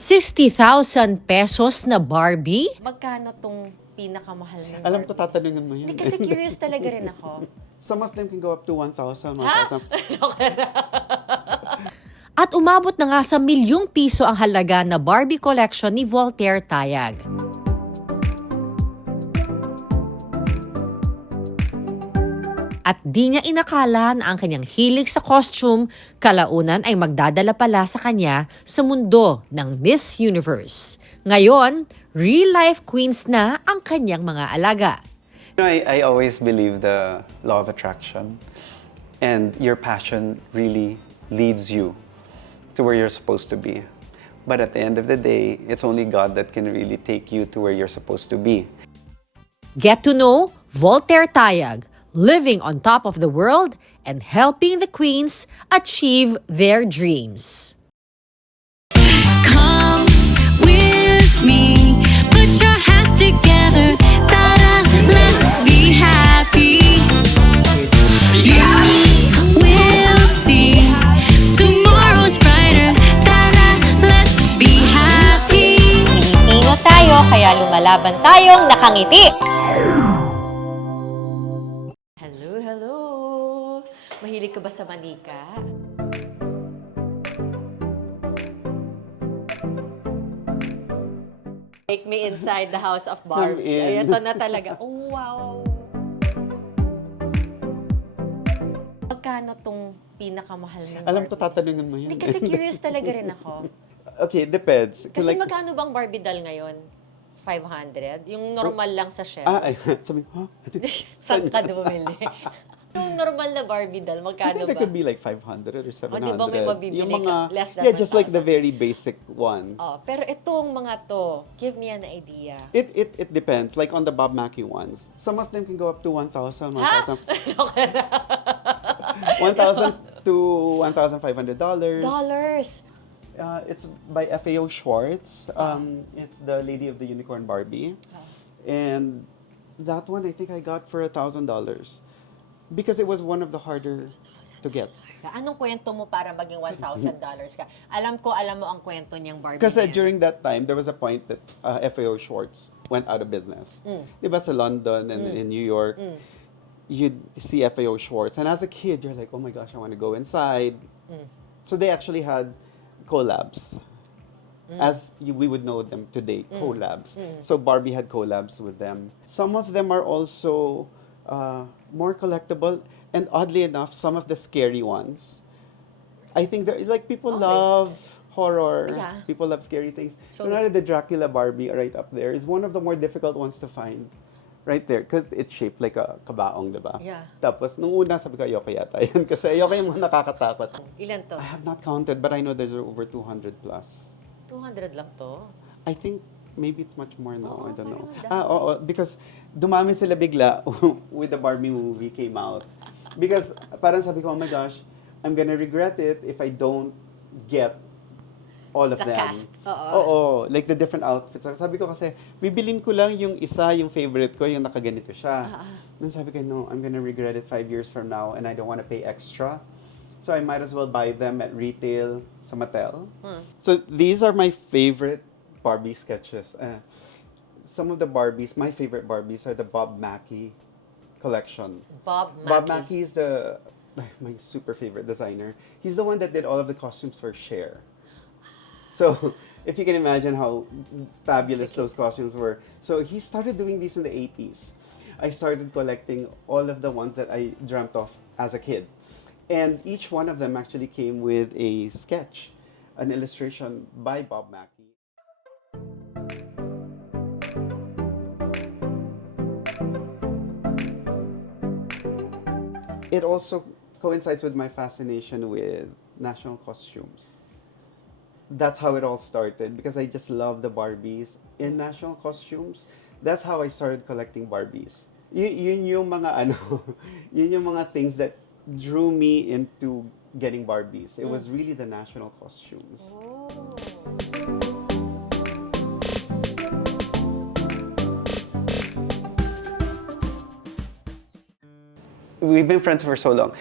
60,000 pesos na Barbie? Magkano tong pinakamahal ng Alam ko Barbie? tatanungin mo yun. Hindi, kasi curious talaga rin ako. Some of them can go up to 1,000, 1,000. At umabot na nga sa milyong piso ang halaga na Barbie Collection ni Voltaire TAYAG. At di niya inakala na ang kanyang hilig sa costume, kalaunan ay magdadala pala sa kanya sa mundo ng Miss Universe. Ngayon, real-life queens na ang kanyang mga alaga. I always believe the law of attraction, and your passion really leads you to where you're supposed to be. But at the end of the day, it's only God that can really take you to where you're supposed to be. Get to know Voltaire TAYAG, living on top of the world and helping the queens achieve their dreams. Come with me, put your hands together, ta-da, let's be happy. You will see tomorrow's brighter, ta-da, let's be happy. Pilipino tayo, kaya lumalaban tayong nakangiti. Hello. Mahilig ka ba sa manika? Take me inside the house of Barbie. Ay, ito na talaga. Oh, wow. Magkano tong pinakamahal ng Alam ko Barbie? tatanungin mo yun. Hindi, kasi curious talaga rin ako. Okay, depends. Kasi Like, magkano bang Barbie doll ngayon? 500? Yung normal lang sa shelves? ay, sabi ko, huh? Saan ka bumili? Yung normal na Barbie doll, I magkano think that ba? could be like 500 or 700. di ba may mabibili Yung ka mga, less than yeah, just like the 1,000? very basic ones. Oh, pero itong mga to, give me an idea. It depends. Like on the Bob Mackie ones, some of them can go up to 1,000, 1,000, 1,000 to $1,500. Dollars. It's by FAO Schwartz. It's the Lady of the Unicorn Barbie. And that one I think I got for $1,000 because it was one of the harder to get. Anong kwento mo para maging $1,000 ka? Alam mo ang kwento niyang Barbie Kasi na yan. during that time, there was a point that FAO Schwartz went out of business. Diba sa London and in New York, you'd see FAO Schwartz. And as a kid, you're like, oh my gosh, I want to go inside. So they actually had collabs. As we would know them today, collabs. So Barbie had collabs with them. Some of them are also more collectible, and oddly enough, some of the scary ones. I think they're like people love horror. Yeah. People love scary things. So Kunwari, the Dracula Barbie right up there is one of the more difficult ones to find. Right there, because it's shaped like a kabaong, diba? Yeah. Tapos, nung una, sabi ko, ayoko yata yan. Kasi ayoko yung mga nakakatakot. Ilan to? I have not counted, but I know there's over 200 plus. 200 lang to? I think maybe it's much more now. I don't know. parang Oo, because dumami sila bigla with the Barbie movie came out. Because parang sabi ko, oh my gosh, I'm gonna regret it if I don't get all of The them. cast, oo. Oo, like the different outfits. Sabi ko kasi, bibilin ko lang yung isa, yung favorite ko, yung nakaganito siya. Then sabi ko, no, I'm gonna regret it 5 years from now and I don't want to pay extra. So I might as well buy them at retail sa Mattel. So these are my favorite Barbie sketches. Some of the Barbies, my favorite Barbies are the Bob Mackie collection. Bob Mackie. Bob Mackie is my super favorite designer. He's the one that did all of the costumes for Cher. So if you can imagine how fabulous those costumes were. So he started doing these in the 80s. I started collecting all of the ones that I dreamt of as a kid. And each one of them actually came with a sketch, an illustration by Bob Mackie. It also coincides with my fascination with national costumes. That's how it all started because I just love the Barbies in national costumes. That's how I started collecting Barbies. Yun yung mga yun yung mga things that drew me into getting Barbies. It was really the national costumes. We've been friends for so long.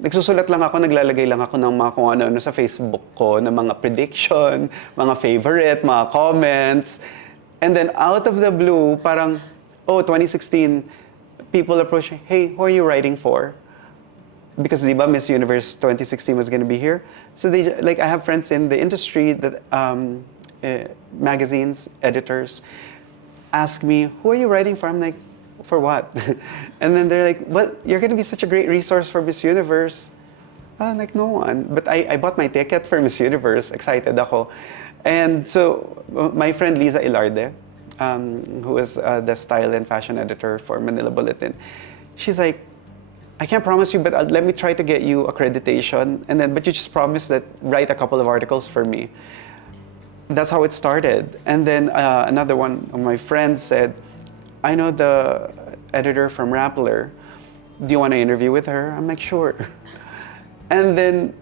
nagsusulat lang ako, naglalagay lang ako ng mga kung ano-ano sa Facebook ko, ng mga prediction, mga favorite, mga comments. And then out of the blue, parang, 2016, people approach me, hey, who are you writing for? Because di ba Miss Universe 2016 was going to be here. So I have friends in the industry that magazines, editors ask me, who are you writing for? I'm like, for what? And then they're like, well, you're going to be such a great resource for Miss Universe. I'm like, no one. But I bought my ticket for Miss Universe. Excited ako. And so my friend Liza Ilarde, who is the style and fashion editor for Manila Bulletin, she's like, I can't promise you, but let me try to get you accreditation. But you just promise that write a couple of articles for me. That's how it started. And then another one of my friends said, I know the editor from Rappler. Do you want to interview with her? I'm like, sure. And then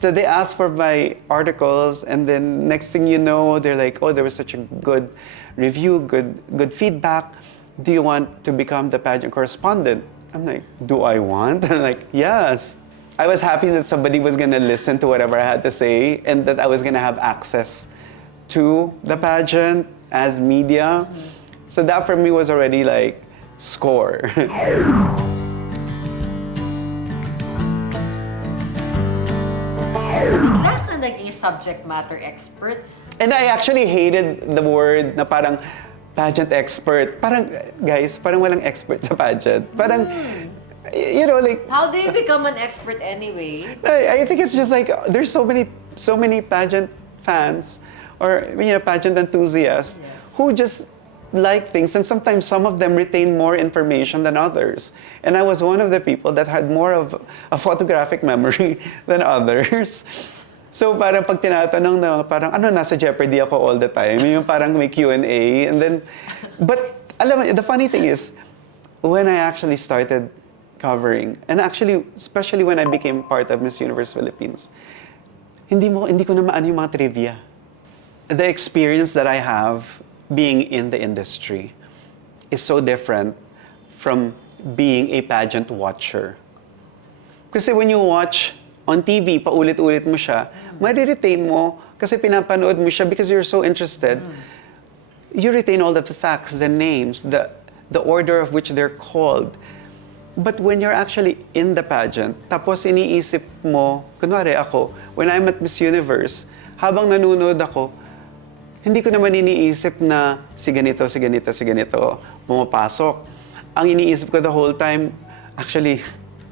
so they asked for my articles, and then next thing you know, they're like, oh, there was such a good review, good feedback. Do you want to become the pageant correspondent? I'm like, do I want? I'm like, yes. I was happy that somebody was gonna listen to whatever I had to say and that I was gonna have access to the pageant as media. So that for me was already like, score. Bigla ka naging subject matter expert. And I actually hated the word na parang pageant expert. Parang, guys, parang walang expert sa pageant. Parang, you know, like... How do you become an expert anyway? I think it's just like, there's so many pageant fans or, you know, pageant enthusiasts who just like things, and sometimes some of them retain more information than others. And I was one of the people that had more of a photographic memory than others. So parang pag tinatanong na parang ano, nasa Jeopardy ako all the time, yung parang may Q&A, and then, but alam mo, the funny thing is, when I actually started covering, and actually, especially when I became part of Miss Universe Philippines, hindi ko na maano yung mga trivia. The experience that I have being in the industry is so different from being a pageant watcher. Kasi when you watch on TV, paulit-ulit mo siya, mariretain mo kasi pinapanood mo siya because you're so interested. You retain all of the facts, the names, the order of which they're called. But when you're actually in the pageant, tapos iniisip mo, kunwari ako, when I'm at Miss Universe, habang nanonood ako, hindi ko naman iniisip na si ganito, pumapasok. Ang iniisip ko the whole time, actually,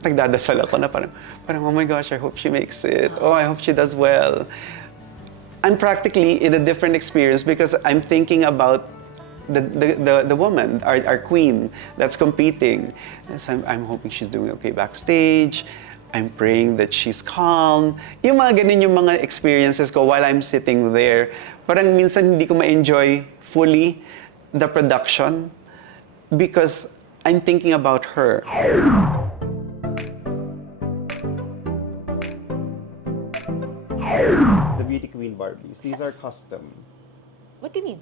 nagdadasal ako na parang, oh my gosh, I hope she makes it. Oh, I hope she does well. I'm practically in a different experience because I'm thinking about the woman, our queen that's competing. So I'm hoping she's doing okay backstage. I'm praying that she's calm. Yung mga ganun yung mga experiences ko while I'm sitting there. Parang minsan hindi ko ma-enjoy fully the production because I'm thinking about her. The Beauty Queen Barbies. These are custom. What do you mean?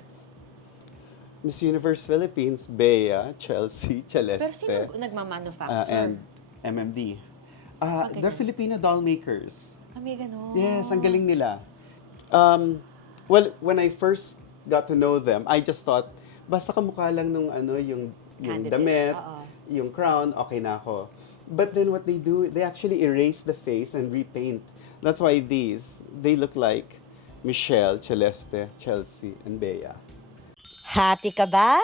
Miss Universe Philippines, Bea, Chelsea, Pero Celeste, sino nagmamanufacture? and MMD. They're Filipino doll makers. Kami gano'n. Yes, ang galing nila. Well, when I first got to know them, I just thought, basta kamukha lang nung ano, yung Candidates, damit, oo. yung crown, okay na ako. But then what they do, they actually erase the face and repaint. That's why they look like Michelle, Celeste, Chelsea, and Bea. Happy ka ba?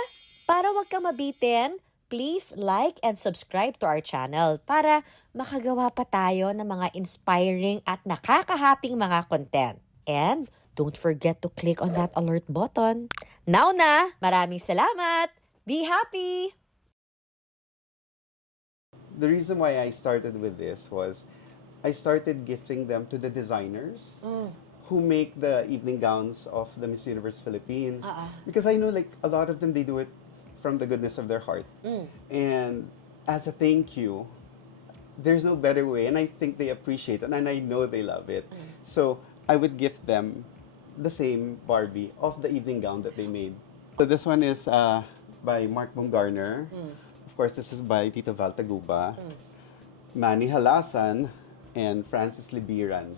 Para wag ka mabitin, please like and subscribe to our channel para makagawa pa tayo ng mga inspiring at nakakahaping mga content. And don't forget to click on that alert button. Now na! Maraming salamat! Be happy! The reason why I started with this was I started gifting them to the designers who make the evening gowns of the Miss Universe Philippines. Because I know like a lot of them, they do it from the goodness of their heart. And as a thank you, there's no better way. And I think they appreciate it, and I know they love it. So I would gift them the same Barbie of the evening gown that they made. So this one is by Mark Baumgartner. Of course, this is by Tito Val Taguba. Manny Halasan, and Francis Libiran.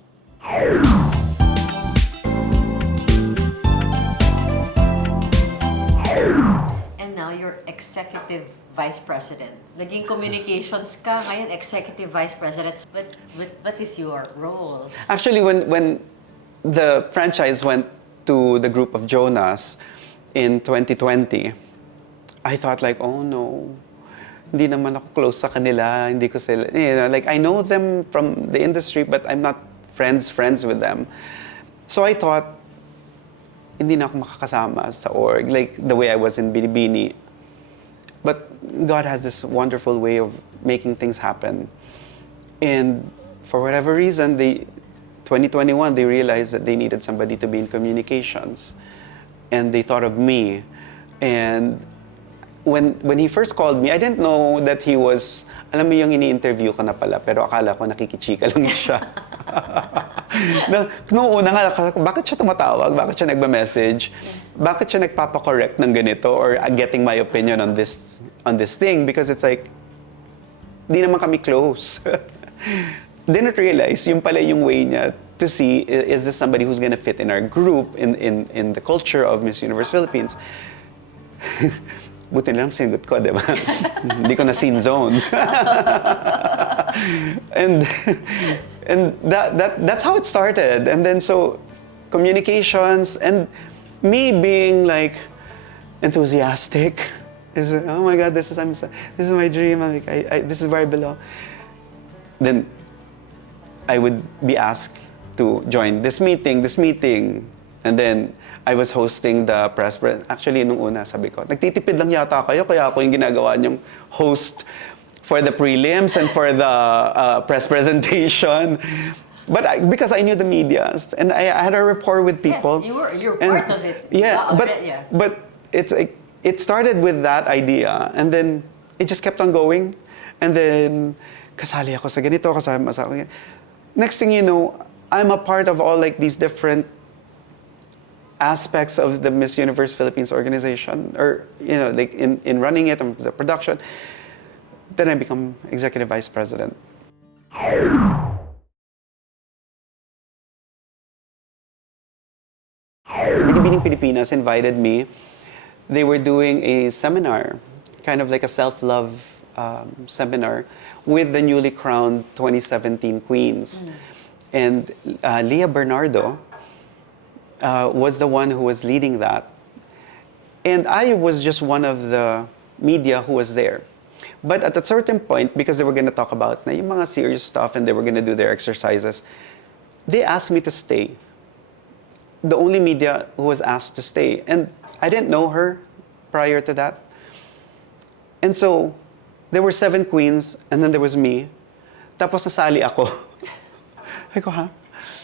And now you're executive vice president. Naging communications ka, ngayon executive vice president. But what is your role? Actually, when the franchise went to the group of Jonas in 2020, I thought like, oh no, hindi naman ako close sa kanila, hindi ko sila, like I know them from the industry, but I'm not friends with them. So I thought, hindi na ako makakasama sa org, like the way I was in Binibini. But God has this wonderful way of making things happen. And for whatever reason, 2021, they realized that they needed somebody to be in communications. And they thought of me. And when he first called me, I didn't know that he was, alam mo yung ini-interview ka na pala, pero akala ko nakikichika lang siya. Noong una nga, bakit siya tumatawag? Bakit siya nagba-message? Bakit siya nagpapa-correct ng ganito? Or getting my opinion on this thing? Because it's like, di naman kami close. Didn't realize, yung pala yung way niya to see, is this somebody who's gonna fit in our group, in the culture of Miss Universe Philippines? Buti na lang sinagot ko, di ba? Hindi ko na scene zone. and that's how it started. And then so communications and me being like enthusiastic is, oh my God, this is my dream. I'm like, this is where I belong. Then I would be asked to join this meeting, and then I was hosting the press. Actually, nung una, sabi ko, nagtitipid lang yata kayo, kaya ako yung ginagawa niyong host for the prelims and for the press presentation. But because I knew the media, and I had a rapport with people. Yes, you're part of it. Yeah, but it started with that idea, and then it just kept on going. And then, kasali ako sa ganito, kasama sa ganito. Next thing you know, I'm a part of all like these different aspects of the Miss Universe Philippines organization, or like in running it and the production. Then I become executive vice president. Binibining Pilipinas invited me. They were doing a seminar, kind of like a self-love seminar with the newly crowned 2017 queens. And Leah Bernardo was the one who was leading that. And I was just one of the media who was there. But at a certain point, because they were going to talk about yung mga serious stuff and they were going to do their exercises, they asked me to stay. The only media who was asked to stay. And I didn't know her prior to that. And so, there were 7 queens, and then there was me. Tapos nasali ako. Ay ko, ha?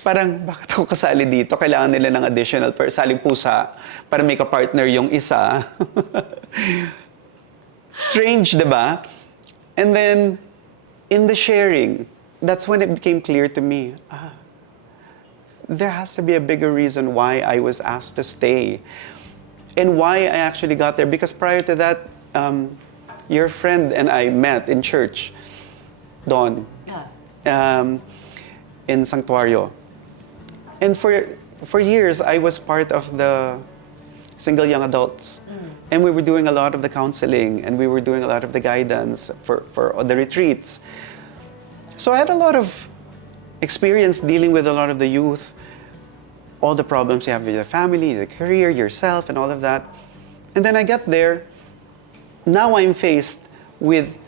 Parang, bakit ako kasali dito? Kailangan nila ng additional saling pusa para may ka-partner yung isa. Strange, diba? And then, in the sharing, that's when it became clear to me, there has to be a bigger reason why I was asked to stay. And why I actually got there. Because prior to that, your friend and I met in church, Dawn, in Sanctuario. And for years, I was part of the single young adults. And we were doing a lot of the counseling, and we were doing a lot of the guidance for the retreats. So I had a lot of experience dealing with a lot of the youth, all the problems you have with your family, the career, yourself, and all of that. And then I got there. Now I'm faced with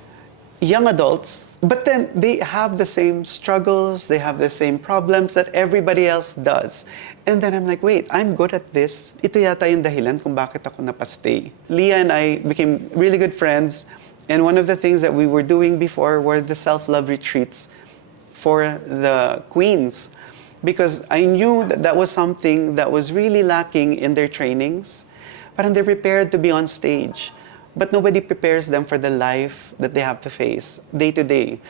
young adults, but then they have the same struggles, they have the same problems that everybody else does. And then I'm like, wait, I'm good at this. Ito yata yung dahilan kung bakit ako napastay. Leah and I became really good friends, and one of the things that we were doing before were the self-love retreats for the queens, because I knew that that was something that was really lacking in their trainings. Parang they're prepared to be on stage, but nobody prepares them for the life that they have to face day to day,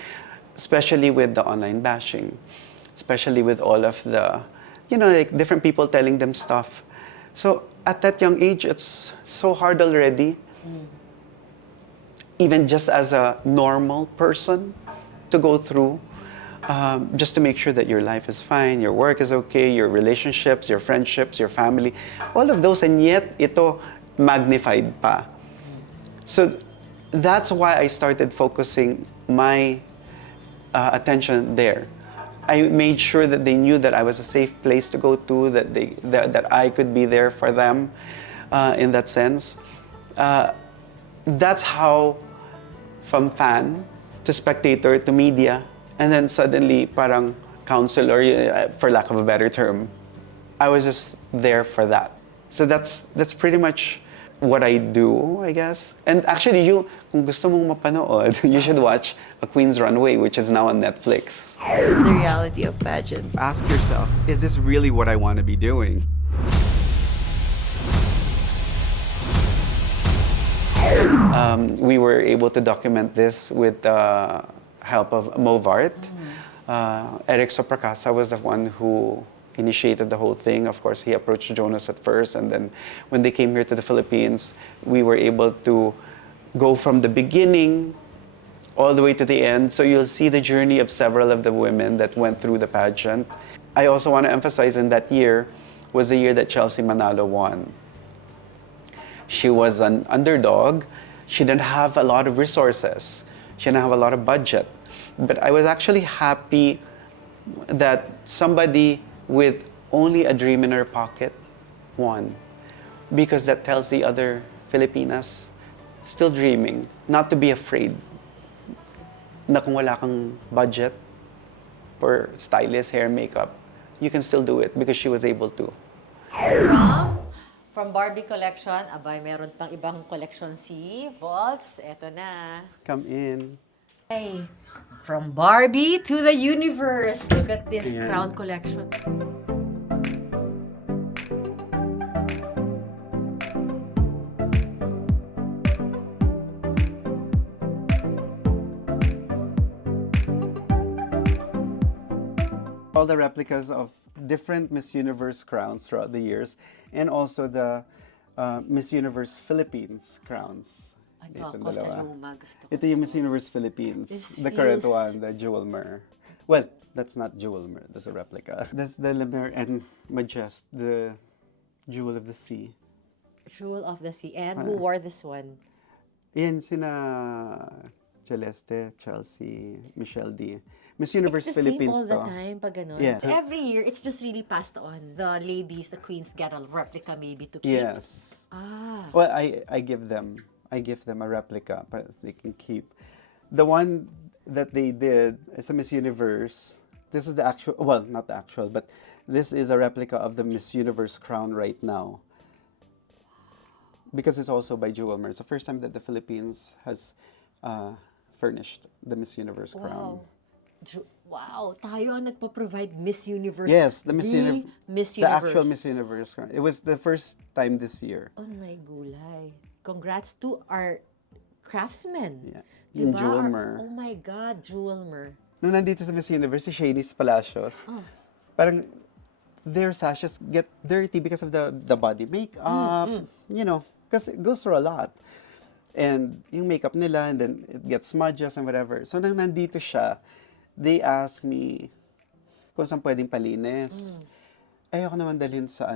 especially with the online bashing, especially with all of the, like different people telling them stuff. So at that young age, it's so hard already, even just as a normal person, to go through just to make sure that your life is fine, your work is okay, your relationships, your friendships, your family, all of those, and yet ito magnified pa. So that's why I started focusing my attention there. I made sure that they knew that I was a safe place to go to, that I could be there for them in that sense. That's how, from fan to spectator to media, and then suddenly parang counselor, for lack of a better term, I was just there for that. So that's pretty much what I do, I guess. And actually, kung gusto mong mapanood, you should watch A Queens Runway, which is now on Netflix. It's the reality of pageant. Ask yourself, is this really what I want to be doing? We were able to document this with the help of Movart. Eric Sopracasa was the one who initiated the whole thing. Of course, he approached Jonas at first, and then when they came here to the Philippines, we were able to go from the beginning all the way to the end. So you'll see the journey of several of the women that went through the pageant. I also want to emphasize in that year was the year that Chelsea Manalo won. She was an underdog. She didn't have a lot of resources. She didn't have a lot of budget. But I was actually happy that somebody with only a dream in her pocket won. Because that tells the other Filipinas still dreaming, not to be afraid. Na kung wala kang budget for stylist, hair, makeup, you can still do it because she was able to. From Barbie Collection, abay, meron pang ibang collection si Volts. Eto na. Come in. Hey, from Barbie to the universe. Look at this Ayan. crown collection. All the replicas of different Miss Universe crowns throughout the years, and also the Miss Universe Philippines crowns. Ito Itong ako sa dalawa. luma. Gusto ko. Ito yung Miss Universe Philippines, This the current feels- one, the Jewel Mer. Well, that's not Jewel Mer, that's a replica. That's the Lemer and Majest, the Jewel of the Sea. Jewel of the Sea. And who wore this one? Yan, sina Celeste, Chelsea, Michelle D. Miss Universe It's the Philippines same all the to. time pag ganun. Yeah. So every year, it's just really passed on. The ladies, the queens get a replica maybe to keep. Yes. Ah. Well, I give them a replica, but they can keep. The one that they did is a Miss Universe. This is the actual, well, not the actual, but this is a replica of the Miss Universe crown right now. Because it's also by Jewel Mer. It's the first time that the Philippines has furnished the Miss Universe crown. Wow, tayo ang nagpo-provide Miss Universe. Yes, the Miss Universe. Miss The Universe. actual Miss Universe crown. It was the first time this year. Oh my gulay. Congrats to our craftsmen. Yeah. Diba? Yung Jewel Mer. Oh my God, Jewel Mer. Nung nandito sa Miss Universe, si Shanice Palacios, parang their sashes get dirty because of the body makeup, you know, because it goes through a lot. And yung makeup nila, and then it gets smudges and whatever. So nang nandito siya, they ask me kung saan pwedeng palinis. Ayoko naman dalhin sa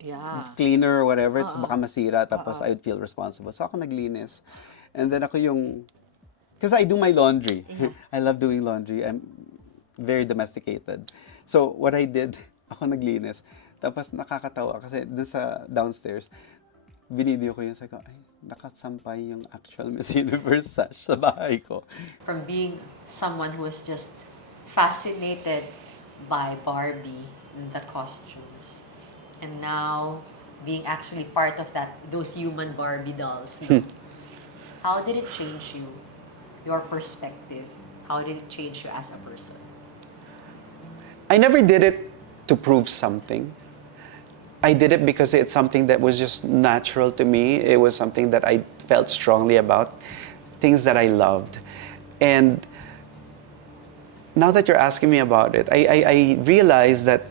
Yeah. cleaner or whatever, it's baka masira, tapos I would feel responsible. So ako naglinis. And then ako yung, because I do my laundry. I love doing laundry. I'm very domesticated. So what I did, ako naglinis. Tapos nakakatawa kasi dun sa downstairs, binideo ko yun. Sabi ko, ay, nakasampay yung actual Miss Universe sash sa bahay ko. From being someone who was just fascinated by Barbie and the costumes, and now being actually part of those human Barbie dolls. How did it change you? Your perspective? How did it change you as a person? I never did it to prove something. I did it because it's something that was just natural to me. It was something that I felt strongly about, things that I loved. And now that you're asking me about it, I realized that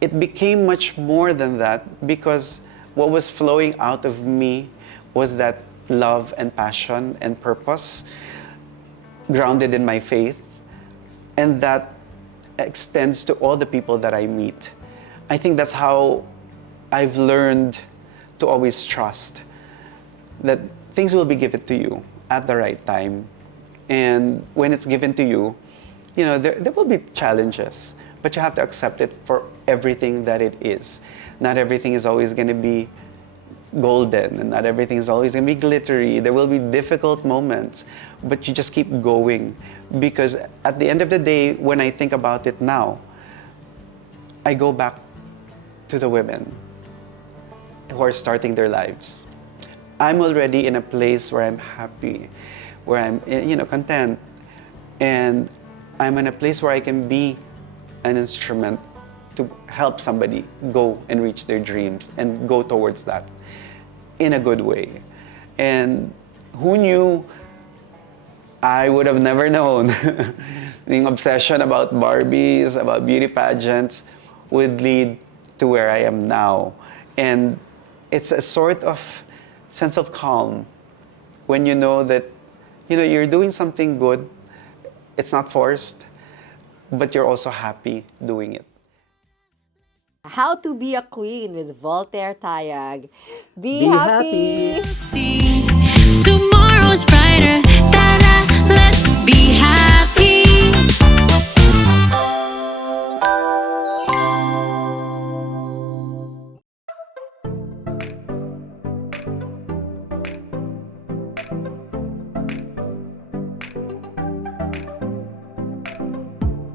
it became much more than that, because what was flowing out of me was that love and passion and purpose grounded in my faith. And that extends to all the people that I meet. I think that's how I've learned to always trust that things will be given to you at the right time. And when it's given to you, you know, there will be challenges, but you have to accept it for everything that it is. Not everything is always going to be golden, and not everything is always going to be glittery. There will be difficult moments, but you just keep going. Because at the end of the day, when I think about it now, I go back to the women who are starting their lives. I'm already in a place where I'm happy, where I'm, you know, content, and I'm in a place where I can be an instrument to help somebody go and reach their dreams and go towards that in a good way. And who knew? I would have never known the obsession about Barbies, about beauty pageants would lead to where I am now. And it's a sort of sense of calm when you know that, you know, you're doing something good. It's not forced, but you're also happy doing it. How to be a queen with Voltaire Tayag. Be Be happy! happy. See tomorrow's brighter